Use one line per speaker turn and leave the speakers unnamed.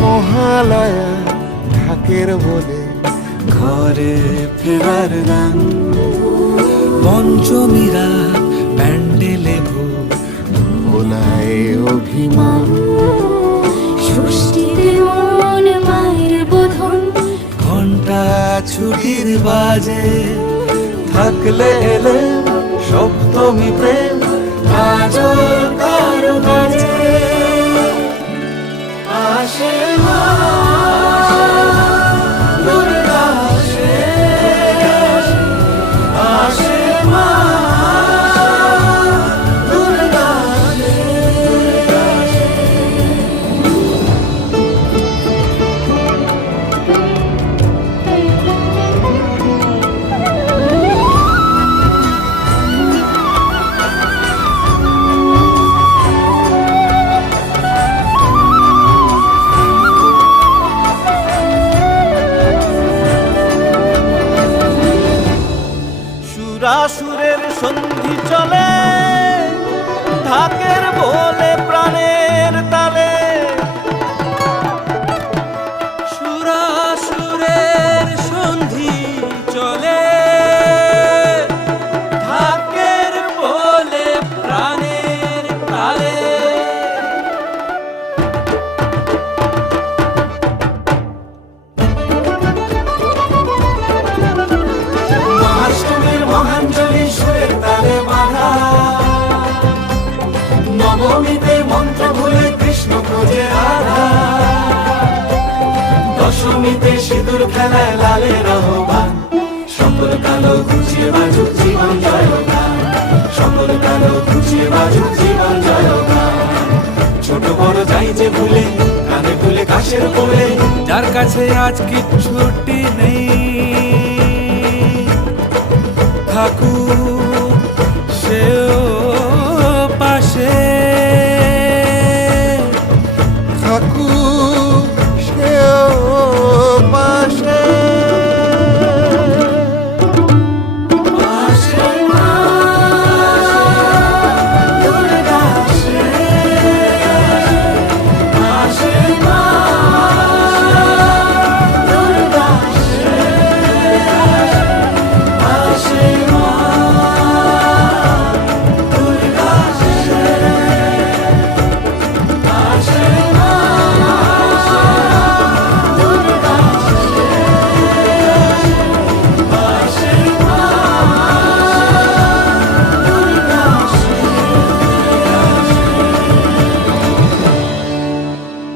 মহালয়া ঢাকের বলে
ঘরে ফেরার গান পঞ্চমীরা ছুটির বাজে। থাকলে এলে সপ্তমী প্রেম কাজল serás নবমীতে মন্ত্র ভুলে কৃষ্ণ খোঁজে রাধা দশমীতে সিঁদুর খেলায় লালের আহ্বান সকল কালো ঘুচিয়ে বাজুক জীবন জয় সকল কালো ঘুচিয়ে বাজুক জীবন জয় ছোট বড় যাই যে ভুলে, কানে ভুলে, কাশের কোলে, যার কাছে আজ কিচ্ছুটি নেই। থাকুক